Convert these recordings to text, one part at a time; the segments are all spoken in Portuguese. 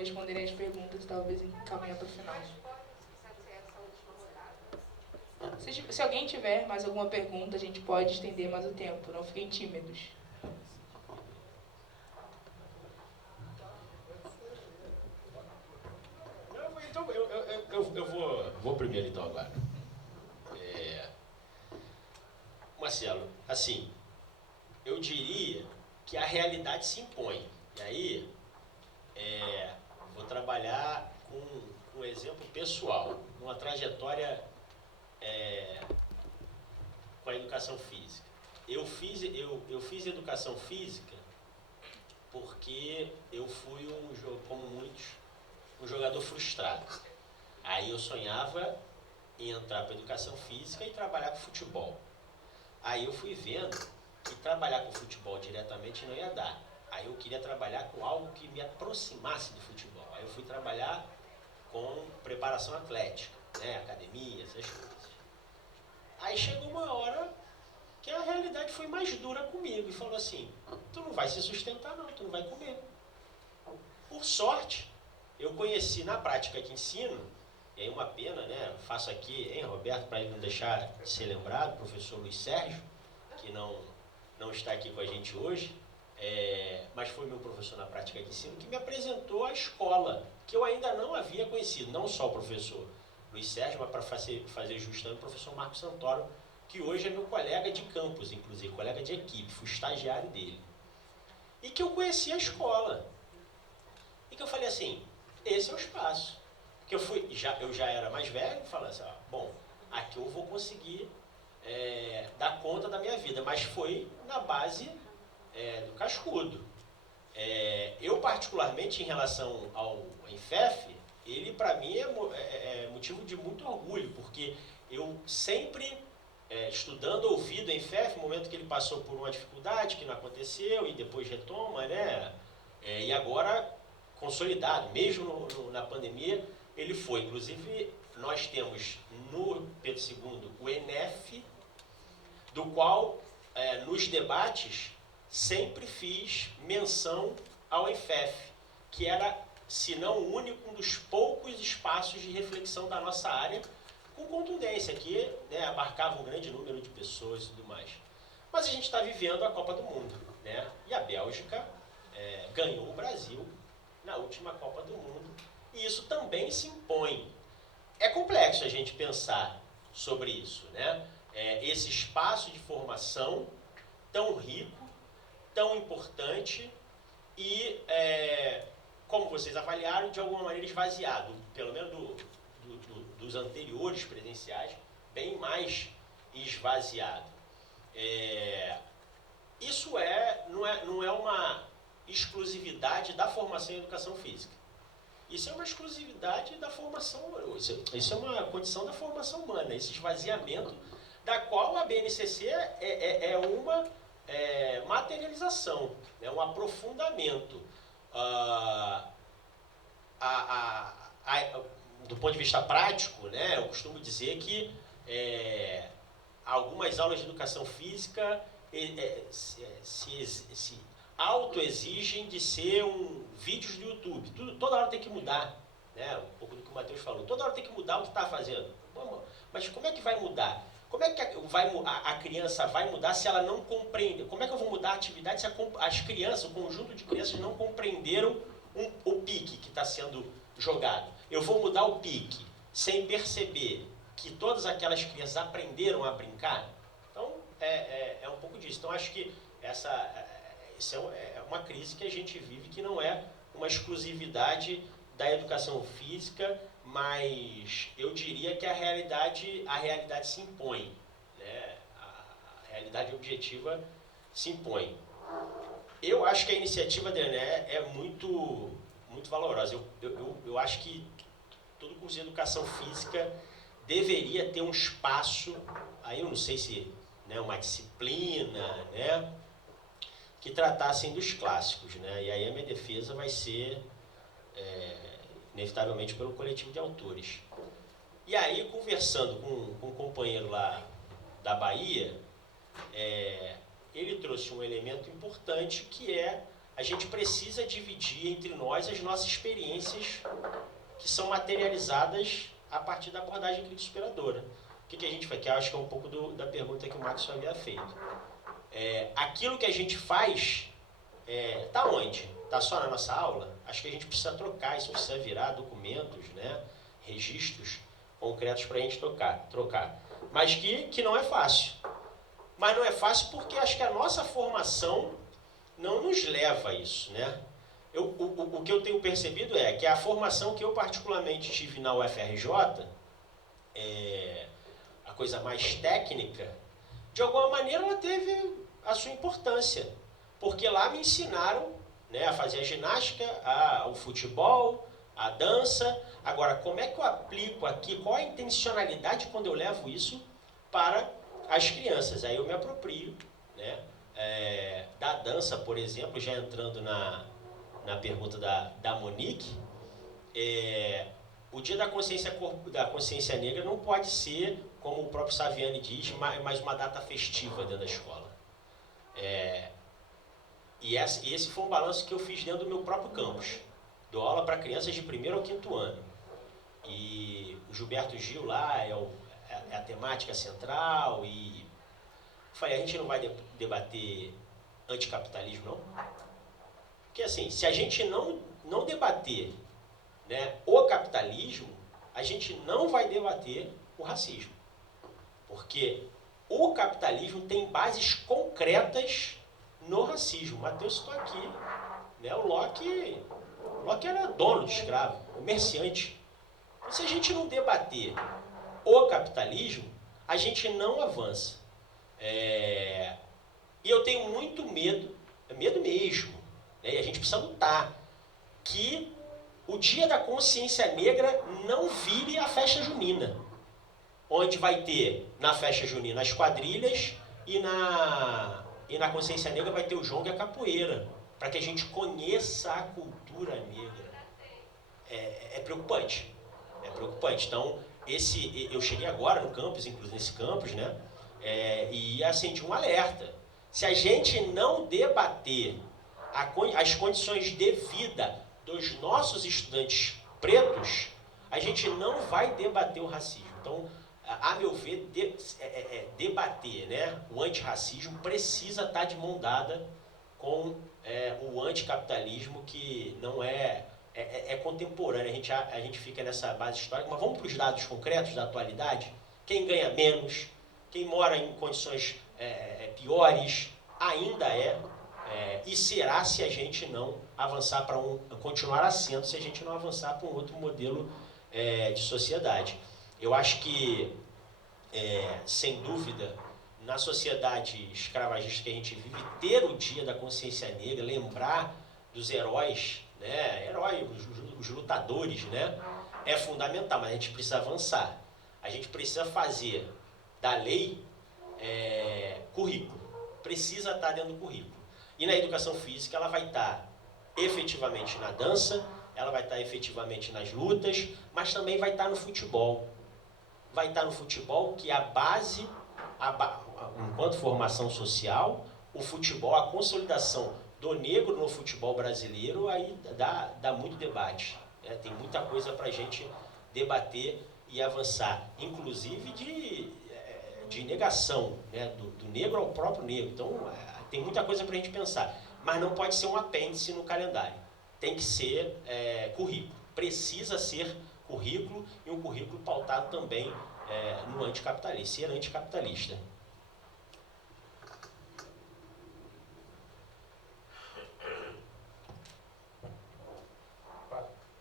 responderem as perguntas, talvez encaminhar para o final. Se alguém tiver mais alguma pergunta, a gente pode estender mais o tempo, não fiquem tímidos. Então, eu vou primeiro, então, agora. Marcelo, assim, eu diria que a realidade se impõe. E aí, vou trabalhar com um exemplo pessoal, uma trajetória com a educação física. Eu fiz educação física porque eu fui, como muitos, um jogador frustrado. Aí eu sonhava em entrar para educação física e trabalhar com futebol. Aí eu fui vendo que trabalhar com futebol diretamente não ia dar. Aí eu queria trabalhar com algo que me aproximasse do futebol. Aí eu fui trabalhar com preparação atlética, né, academia, essas coisas. Aí chegou uma hora que a realidade foi mais dura comigo e falou assim: tu não vai se sustentar não, tu não vai comer. Por sorte, eu conheci na prática que ensino, e aí uma pena, né, faço aqui, hein, Roberto, para ele não deixar de ser lembrado, professor Luiz Sérgio, que não está aqui com a gente hoje, mas foi meu professor na prática de ensino, que me apresentou a escola, que eu ainda não havia conhecido, não só o professor Luiz Sérgio, mas para fazer justo também o professor Marcos Santoro, que hoje é meu colega de campus, inclusive, colega de equipe, fui estagiário dele. E que eu conheci a escola. E que eu falei assim, esse é o espaço. Porque eu já era mais velho, falando assim, bom, aqui eu vou conseguir dar conta da minha vida, mas foi na base do cascudo. Eu, particularmente, em relação ao Enfef, ele, para mim, é motivo de muito orgulho, porque eu sempre, estudando, ouvi do Enfef, no momento que ele passou por uma dificuldade que não aconteceu, e depois retoma, né? E agora, consolidado, mesmo na pandemia, ele foi. Inclusive, nós temos no Pedro II o ENEF, do qual, nos debates, sempre fiz menção ao Enfef, que era, se não o único, um dos poucos espaços de reflexão da nossa área, com contundência, que, né, abarcava um grande número de pessoas e tudo mais. Mas a gente está vivendo a Copa do Mundo, né? E a Bélgica ganhou o Brasil na última Copa do Mundo, e isso também se impõe. É complexo a gente pensar sobre isso, né? Esse espaço de formação tão rico, tão importante e, como vocês avaliaram, de alguma maneira esvaziado, pelo menos dos anteriores presenciais, bem mais esvaziado. Isso não é uma exclusividade da formação em educação física. Isso é uma exclusividade da formação, isso é uma condição da formação humana, esse esvaziamento da qual a BNCC é uma materialização, é um aprofundamento. Do ponto de vista prático, né, eu costumo dizer que algumas aulas de educação física se autoexigem de ser vídeos do YouTube. Toda hora tem que mudar, né? Um pouco do que o Matheus falou. Toda hora tem que mudar o que está fazendo. Mas como é que vai mudar? Como é que a criança vai mudar se ela não compreende? Como é que eu vou mudar a atividade se as crianças, o conjunto de crianças não compreenderam o pique que está sendo jogado? Eu vou mudar o pique sem perceber que todas aquelas crianças aprenderam a brincar? Então, é um pouco disso. Então, acho que isso é uma crise que a gente vive, que não é uma exclusividade da educação física, mas eu diria que a realidade se impõe, né? A realidade objetiva se impõe. Eu acho que a iniciativa da ENE é muito, muito valorosa. Eu acho que todo curso de educação física deveria ter um espaço, aí eu não sei se, né, uma disciplina, né, que tratassem dos clássicos, né? E aí a minha defesa vai ser, inevitavelmente, pelo coletivo de autores. E aí, conversando com um companheiro lá da Bahia, ele trouxe um elemento importante, que é a gente precisa dividir entre nós as nossas experiências que são materializadas a partir da abordagem crítica superadora. O que a gente faz? Que eu acho que é um pouco da pergunta que o Max havia feito. Aquilo que a gente faz, está onde? Está só na nossa aula? Acho que a gente precisa trocar, isso precisa virar documentos, né? Registros concretos para a gente trocar. Mas que não é fácil. Mas não é fácil porque acho que a nossa formação não nos leva a isso, né? O que eu tenho percebido é que a formação que eu particularmente tive na UFRJ, a coisa mais técnica, de alguma maneira ela teve a sua importância. Porque lá me ensinaram, né, a fazer a ginástica, o futebol, a dança. Agora, como é que eu aplico aqui? Qual a intencionalidade quando eu levo isso para as crianças? Aí eu me aproprio, né, da dança, por exemplo, já entrando na pergunta da Monique. O Dia da Consciência Negra não pode ser, como o próprio Saviani diz, mais uma data festiva dentro da escola. E esse foi um balanço que eu fiz dentro do meu próprio campus. Dou aula para crianças de 1º ao 5º ano. E o Gilberto Gil lá é a temática central. E falei, a gente não vai debater anticapitalismo, não? Porque assim, se a gente não debater, né, o capitalismo, a gente não vai debater o racismo. Porque o capitalismo tem bases concretas no racismo. O Matheus citou aqui, né, o Locke era dono de escravo, comerciante. Então, se a gente não debater o capitalismo, a gente não avança. E eu tenho muito medo mesmo, né, e a gente precisa lutar, que o Dia da Consciência Negra não vire a festa junina, onde vai ter na festa junina as quadrilhas e na Consciência Negra vai ter o jongo e a capoeira, para que a gente conheça a cultura negra. É preocupante. É preocupante. Então, eu cheguei agora no campus, inclusive nesse campus, né? E acendi um alerta. Se a gente não debater as condições de vida dos nossos estudantes pretos, a gente não vai debater o racismo. Então, a meu ver, debater, né, o antirracismo precisa estar de mão dada com o anticapitalismo, que não é contemporâneo. A gente fica nessa base histórica, mas vamos para os dados concretos da atualidade. Quem ganha menos, quem mora em condições piores, ainda e será se a gente não avançar para continuar assento, se a gente não avançar para um outro modelo de sociedade. Eu acho que, sem dúvida, na sociedade escravagista que a gente vive, ter o Dia da Consciência Negra, lembrar dos heróis, né, os lutadores, né, é fundamental, mas a gente precisa avançar. A gente precisa fazer da lei currículo. Precisa estar dentro do currículo. E na educação física ela vai estar efetivamente na dança, ela vai estar efetivamente nas lutas, mas também vai estar no futebol. Vai estar no futebol, que a base, enquanto formação social, o futebol, a consolidação do negro no futebol brasileiro, aí dá muito debate. Né? Tem muita coisa para a gente debater e avançar, inclusive de negação, né? do negro ao próprio negro. Então, tem muita coisa para a gente pensar, mas não pode ser um apêndice no calendário. Tem que ser currículo. Precisa ser currículo, e um currículo pautado também no anticapitalismo, ser anticapitalista.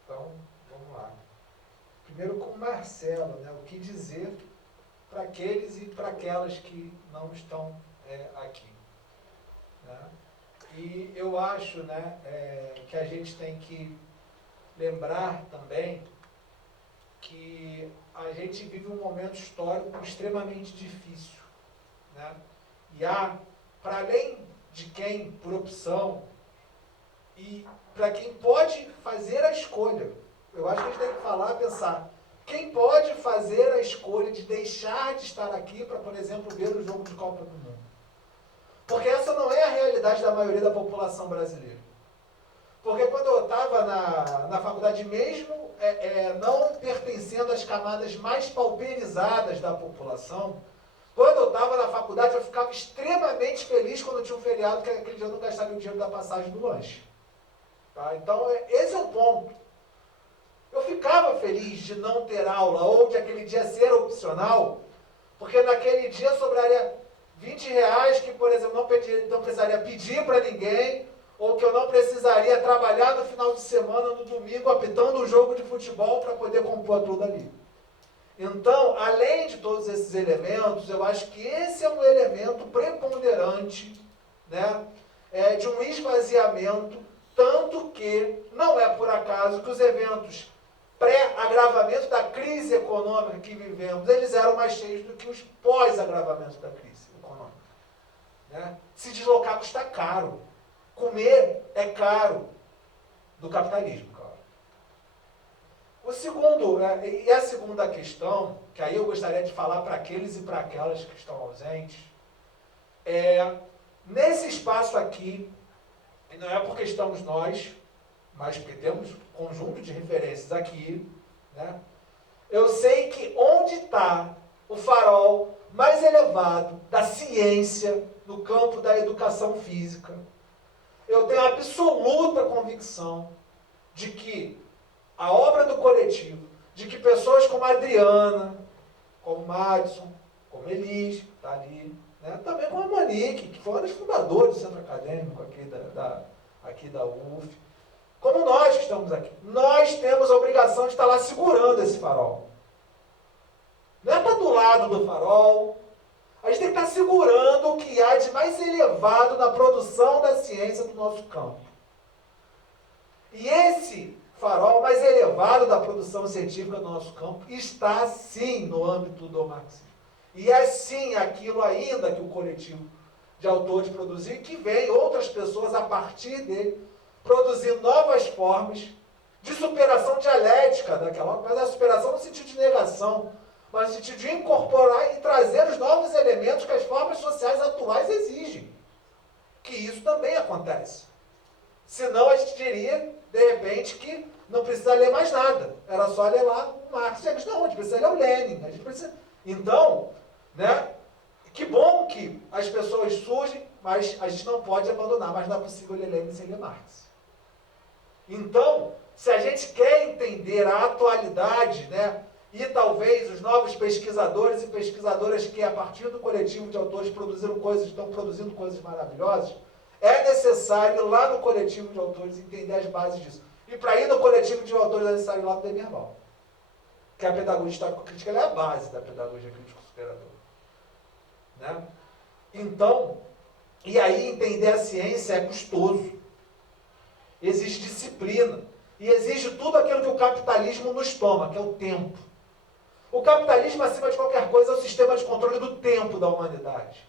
Então, vamos lá. Primeiro com o Marcelo, né? O que dizer para aqueles e para aquelas que não estão aqui. Né? E eu acho, né, que a gente tem que lembrar também que a gente vive um momento histórico extremamente difícil. Né? E para além de quem, por opção, e para quem pode fazer a escolha, eu acho que a gente tem que falar, pensar, quem pode fazer a escolha de deixar de estar aqui para, por exemplo, ver o jogo de Copa do Mundo? Porque essa não é a realidade da maioria da população brasileira. Porque quando eu estava na faculdade mesmo, não pertencendo às camadas mais pauperizadas da população, quando eu estava na faculdade, eu ficava extremamente feliz quando tinha um feriado, que aquele dia eu não gastava o dinheiro da passagem do lanche. Tá? Então, esse é o ponto. Eu ficava feliz de não ter aula, ou de aquele dia ser opcional, porque naquele dia sobraria R$ 20 que, por exemplo, não precisaria pedir para ninguém, ou que eu não precisaria trabalhar no final de semana, no domingo, apitando um jogo de futebol para poder compor tudo ali. Então, além de todos esses elementos, eu acho que esse é um elemento preponderante, né, de um esvaziamento, tanto que não é por acaso que os eventos pré-agravamento da crise econômica que vivemos, eles eram mais cheios do que os pós-agravamentos da crise econômica. Né? Se deslocar custa caro. Comer é caro do capitalismo, claro. O segundo, e a segunda questão, que aí eu gostaria de falar para aqueles e para aquelas que estão ausentes, nesse espaço aqui, e não é porque estamos nós, mas porque temos um conjunto de referências aqui, né? Eu sei que onde está o farol mais elevado da ciência no campo da educação física, eu tenho absoluta convicção de que a obra do coletivo, de que pessoas como a Adriana, como o Madison, como Elis, que está ali, né? Também como a Monique, que foi uma das fundadoras do centro acadêmico aqui da UF, como nós que estamos aqui, nós temos a obrigação de estar lá segurando esse farol. Não é estar do lado do farol, a gente tem que estar segurando o que há de mais elevado na produção da ciência do nosso campo. E esse farol mais elevado da produção científica do nosso campo está, sim, no âmbito do marxismo. E é, sim, aquilo ainda que o coletivo de autores produziu, e que vem outras pessoas a partir dele, produzindo novas formas de superação dialética daquela, mas a superação no sentido de negação, mas no sentido de incorporar e trazer os novos elementos que as formas sociais atuais exigem. Que isso também acontece. Senão a gente diria, de repente, que não precisa ler mais nada. Era só ler lá o Marx. Não, a gente precisa ler o Lenin. A gente precisa... Então, né, que bom que as pessoas surgem, mas a gente não pode abandonar, mas não é possível ler Lenin sem ler Marx. Então, se a gente quer entender a atualidade, né, e talvez os novos pesquisadores e pesquisadoras que, a partir do coletivo de autores, estão produzindo coisas maravilhosas, é necessário ir lá no coletivo de autores entender as bases disso. E para ir no coletivo de autores é necessário ir lá no Demirbaum. Que a pedagogia histórico-crítica é a base da pedagogia crítico-superadora. Né? Então, e aí entender a ciência é custoso. Exige disciplina. E exige tudo aquilo que o capitalismo nos toma, que é o tempo. O capitalismo, acima de qualquer coisa, é o sistema de controle do tempo da humanidade.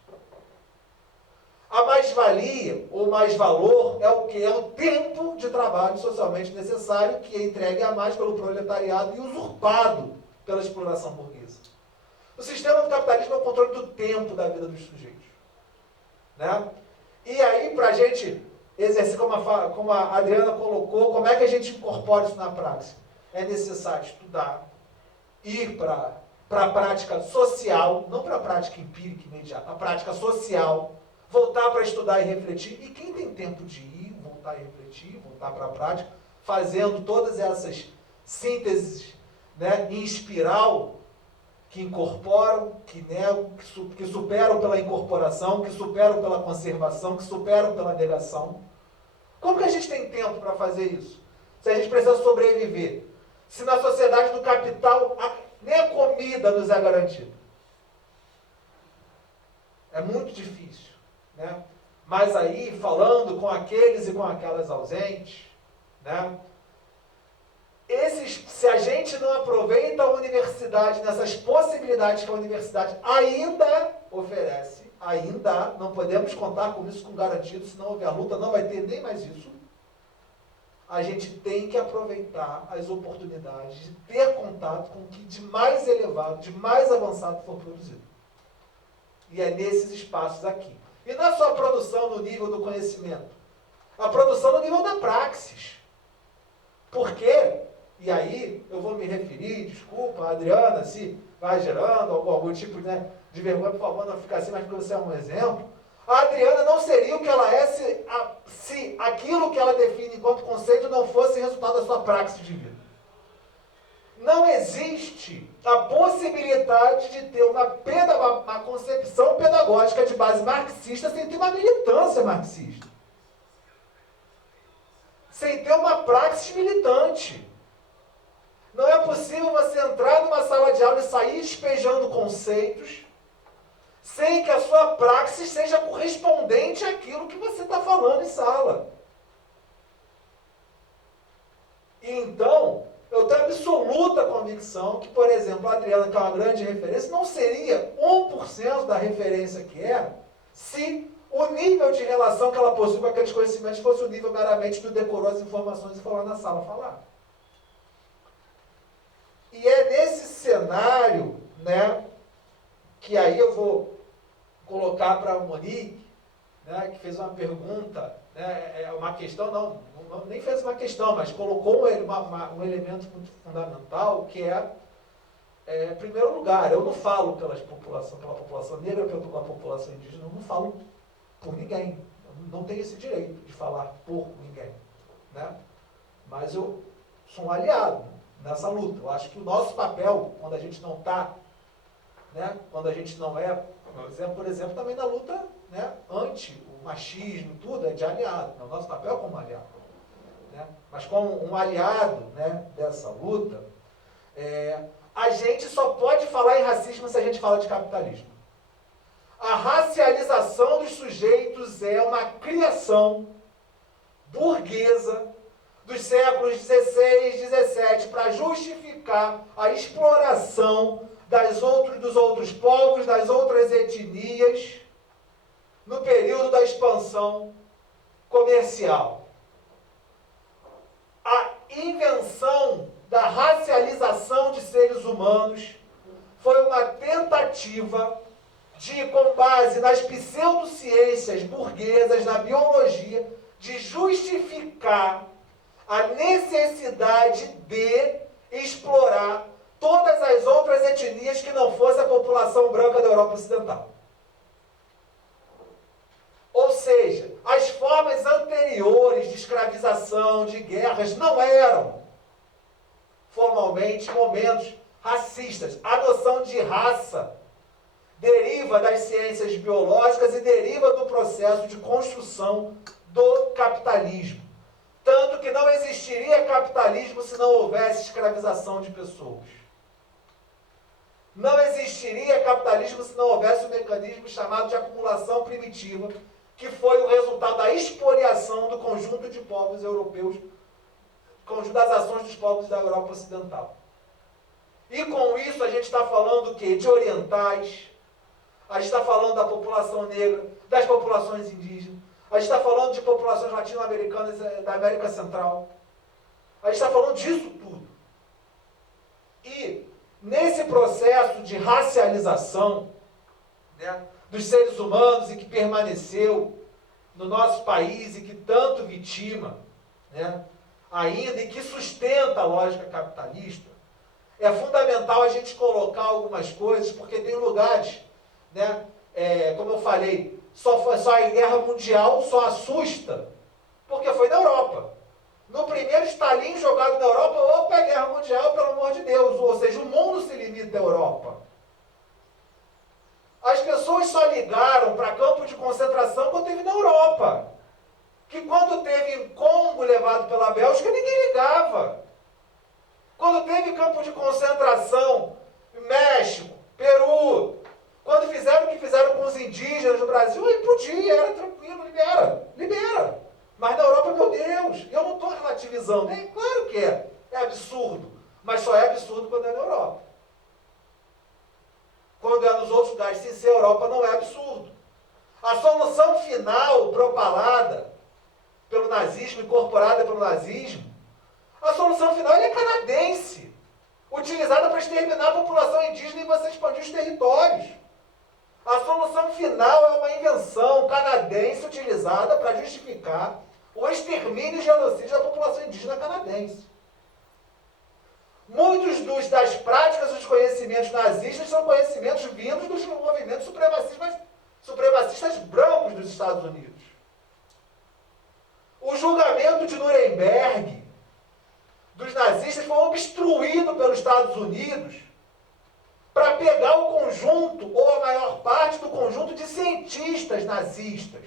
A mais-valia, ou mais-valor, é o que? É o tempo de trabalho socialmente necessário, que é entregue a mais pelo proletariado e usurpado pela exploração burguesa. O sistema do capitalismo é o controle do tempo da vida dos sujeitos. Né? E aí, para a gente exercer, como a Adriana colocou, como é que a gente incorpora isso na prática? É necessário estudar, ir para a prática social, não para a prática empírica imediata, a prática social, voltar para estudar e refletir, e quem tem tempo de ir, voltar e refletir, voltar para a prática, fazendo todas essas sínteses, né, em espiral, que incorporam, que negam, que superam pela incorporação, que superam pela conservação, que superam pela negação. Como que a gente tem tempo para fazer isso? Se a gente precisa sobreviver, se na sociedade do capital nem a comida nos é garantida. É muito difícil. Né? Mas aí, falando com aqueles e com aquelas ausentes, né? Se a gente não aproveita a universidade nessas possibilidades que a universidade ainda oferece, ainda não podemos contar com isso com garantido, se não houver a luta, não vai ter nem mais isso. A gente tem que aproveitar as oportunidades de ter contato com o que de mais elevado, de mais avançado for produzido. E é nesses espaços aqui. E não é só a produção no nível do conhecimento. A produção no nível da praxis. Por quê? E aí eu vou me referir, desculpa, a Adriana, se vai gerando algum tipo, né, de vergonha, por favor, não ficar assim, mas para você é um exemplo. A Adriana não seria o que ela é se aquilo que ela define enquanto conceito não fosse resultado da sua praxis de vida. Não existe a possibilidade de ter uma concepção pedagógica de base marxista sem ter uma militância marxista. Sem ter uma praxis militante. Não é possível você entrar numa sala de aula e sair despejando conceitos sem que a sua praxis seja correspondente àquilo que você está falando em sala. E então, eu tenho absoluta convicção que, por exemplo, a Adriana, que é uma grande referência, não seria 1% da referência que é se o nível de relação que ela possui com aqueles conhecimentos fosse o nível meramente do decorou as informações e for lá na sala falar. E é nesse cenário, né, que aí eu vou colocar para a Monique, né, que fez uma pergunta, né, uma questão, nem fez uma questão, mas colocou um elemento muito fundamental, que em primeiro lugar, eu não falo pela população negra, pela população indígena, eu não falo por ninguém. Eu não tenho esse direito de falar por ninguém. Né? Mas eu sou um aliado nessa luta. Eu acho que o nosso papel, quando a gente não está, né, quando a gente não é, por exemplo, também na luta, né, anti o machismo, tudo, é de aliado. O nosso papel é como aliado. Né? Mas como um aliado, né, dessa luta, a gente só pode falar em racismo se a gente fala de capitalismo. A racialização dos sujeitos é uma criação burguesa dos séculos XVI e XVII para justificar a exploração dos outros povos, das outras etnias, no período da expansão comercial. A invenção da racialização de seres humanos foi uma tentativa de, com base nas pseudociências burguesas, na biologia, de justificar a necessidade de explorar todas as outras etnias que não fosse a população branca da Europa Ocidental. Ou seja, as formas anteriores de escravização, de guerras, não eram formalmente momentos racistas. A noção de raça deriva das ciências biológicas e deriva do processo de construção do capitalismo. Tanto que não existiria capitalismo se não houvesse escravização de pessoas. Não existiria capitalismo se não houvesse um mecanismo chamado de acumulação primitiva, que foi o resultado da expoliação do conjunto de povos europeus, conjunto das ações dos povos da Europa Ocidental. E com isso a gente está falando o quê? De orientais, a gente está falando da população negra, das populações indígenas, a gente está falando de populações latino-americanas da América Central. A gente está falando disso tudo. E nesse processo de racialização, né, dos seres humanos e que permaneceu no nosso país e que tanto vitima, né, ainda e que sustenta a lógica capitalista, é fundamental a gente colocar algumas coisas, porque tem lugares, né, como eu falei, só em guerra mundial só assusta, porque foi na Europa. No primeiro estalinho jogado na Europa, opa, é guerra mundial, pelo amor de Deus, ou seja, o mundo se limita à Europa. As pessoas só ligaram para campo de concentração quando teve na Europa. Que quando teve em Congo levado pela Bélgica, ninguém ligava. Quando teve campo de concentração em México, Peru, quando fizeram o que fizeram com os indígenas no Brasil, aí podia, era tranquilo, libera. Mas na Europa, meu Deus, eu não estou relativizando. Claro que é absurdo, mas só é absurdo quando é na Europa. Quando é nos outros lugares, sem ser Europa, não é absurdo. A solução final propalada pelo nazismo, incorporada pelo nazismo, a solução final é canadense, utilizada para exterminar a população indígena e você expandir os territórios. A solução final é uma invenção canadense utilizada para justificar o extermínio e genocídio da população indígena canadense. Muitos das práticas, dos conhecimentos nazistas são conhecimentos vindos dos movimentos supremacistas brancos dos Estados Unidos. O julgamento de Nuremberg dos nazistas foi obstruído pelos Estados Unidos para pegar o conjunto, ou a maior parte do conjunto de cientistas nazistas.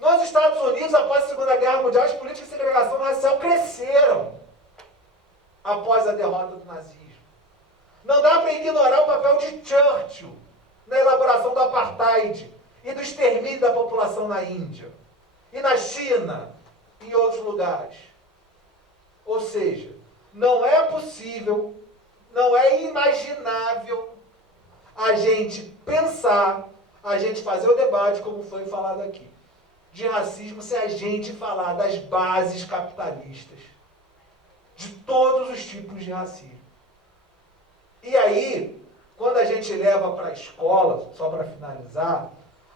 Nos Estados Unidos, após a Segunda Guerra Mundial, as políticas de segregação racial cresceram após a derrota do nazismo. Não dá para ignorar o papel de Churchill na elaboração do apartheid e do extermínio da população na Índia, e na China, e em outros lugares. Ou seja, não é possível, não é imaginável a gente pensar, a gente fazer o debate, como foi falado aqui, de racismo, se a gente falar das bases capitalistas, de todos os tipos de racismo. E aí, quando a gente leva para a escola, só para finalizar,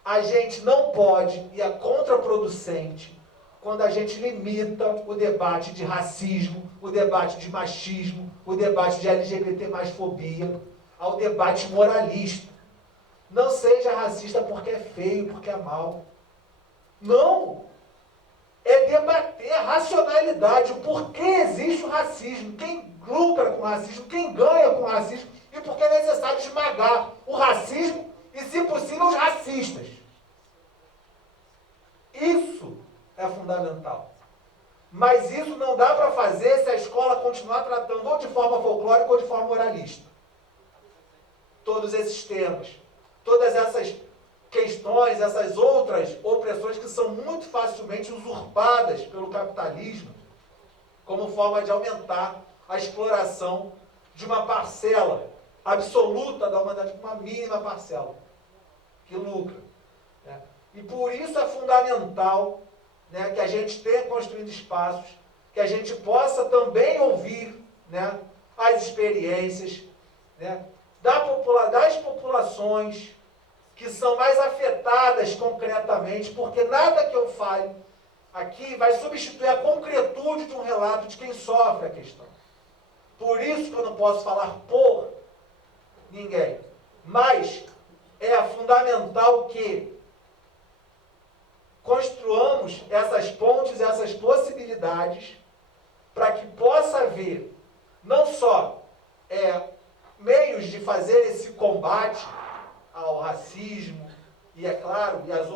a gente não pode, e é contraproducente, quando a gente limita o debate de racismo, o debate de machismo, o debate de LGBT mais fobia, ao debate moralista. Não seja racista porque é feio, porque é mau. Não! É debater a racionalidade, o porquê existe o racismo, quem lucra com o racismo, quem ganha com o racismo, e porque é necessário esmagar o racismo e, se possível, os racistas. Isso é fundamental. Mas isso não dá para fazer se a escola continuar tratando ou de forma folclórica ou de forma moralista. Todos esses temas, todas essas questões, essas outras opressões que são muito facilmente usurpadas pelo capitalismo como forma de aumentar a exploração de uma parcela absoluta da humanidade, uma mínima parcela que lucra. Né? E por isso é fundamental, né, que a gente tenha construído espaços, que a gente possa também ouvir, né, as experiências, né, das populações que são mais afetadas concretamente, porque nada que eu fale aqui vai substituir a concretude de um relato de quem sofre a questão. Por isso que eu não posso falar por ninguém. Mas é fundamental que construamos essas pontes, essas possibilidades, para que possa haver não só meios de fazer esse combate ao racismo, e é claro, e as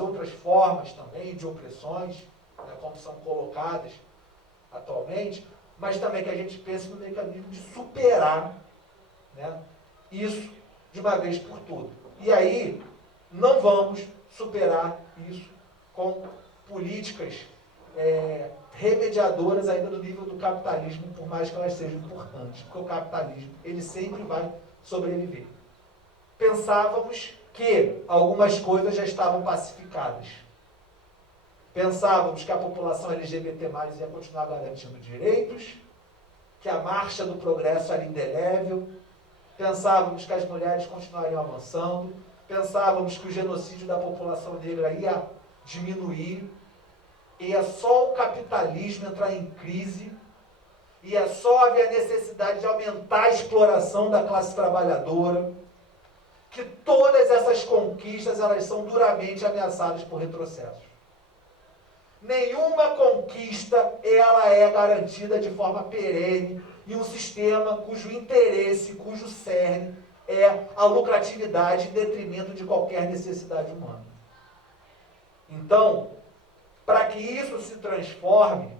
outras formas também de opressões, né, como são colocadas atualmente, mas também que a gente pense no mecanismo de superar, né, isso de uma vez por todas. E aí, não vamos superar isso com políticas remediadoras ainda no nível do capitalismo, por mais que elas sejam importantes, porque o capitalismo, ele sempre vai sobreviver. Pensávamos que algumas coisas já estavam pacificadas. Pensávamos que a população LGBT+, ia continuar garantindo direitos, que a marcha do progresso era indelével, pensávamos que as mulheres continuariam avançando, pensávamos que o genocídio da população negra ia diminuir, ia só o capitalismo entrar em crise, ia só haver a necessidade de aumentar a exploração da classe trabalhadora, que todas essas conquistas elas são duramente ameaçadas por retrocessos. Nenhuma conquista ela é garantida de forma perene em um sistema cujo interesse, cujo cerne é a lucratividade em detrimento de qualquer necessidade humana. Então, para que isso se transforme,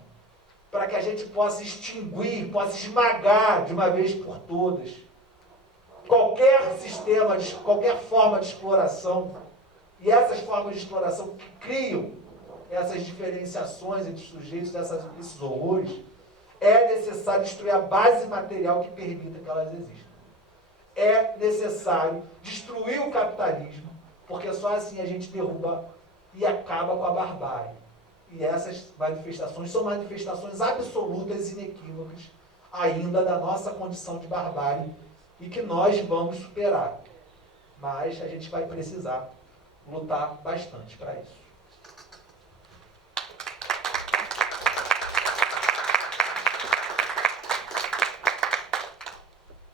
para que a gente possa extinguir, possa esmagar de uma vez por todas qualquer sistema, qualquer forma de exploração, e essas formas de exploração que criam essas diferenciações entre sujeitos, esses horrores, é necessário destruir a base material que permita que elas existam. É necessário destruir o capitalismo, porque só assim a gente derruba e acaba com a barbárie. E essas manifestações são manifestações absolutas e inequívocas ainda da nossa condição de barbárie e que nós vamos superar. Mas a gente vai precisar lutar bastante para isso.